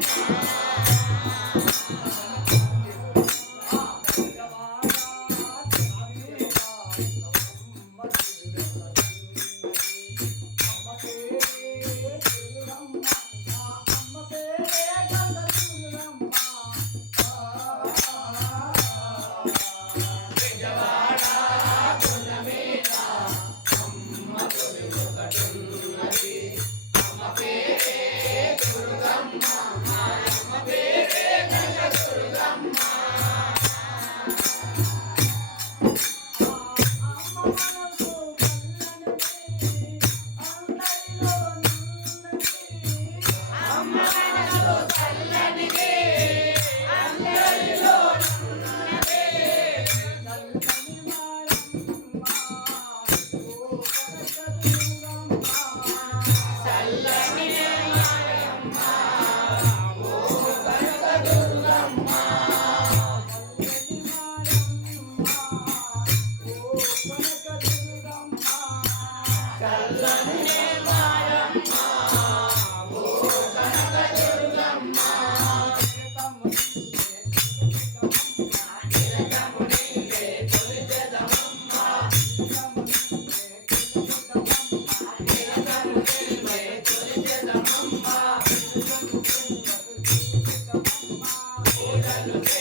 ああ。Okay.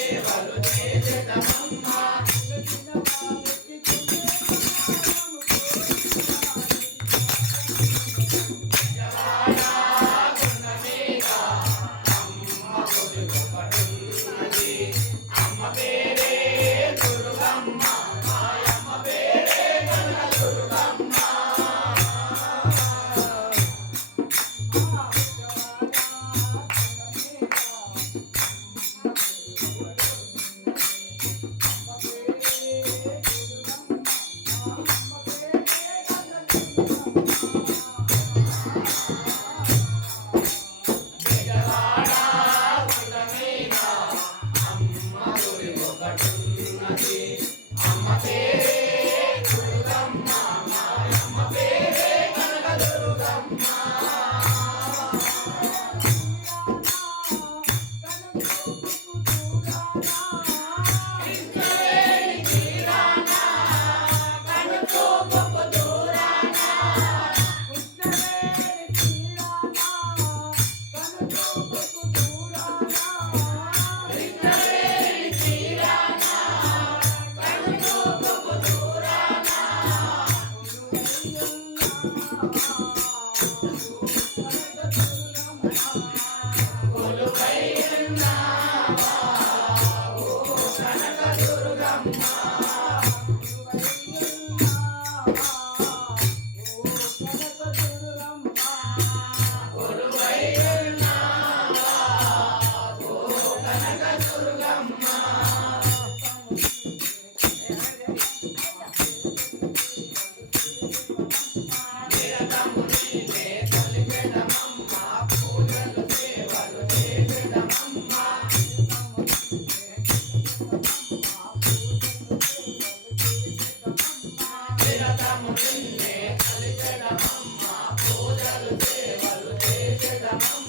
Obrigada.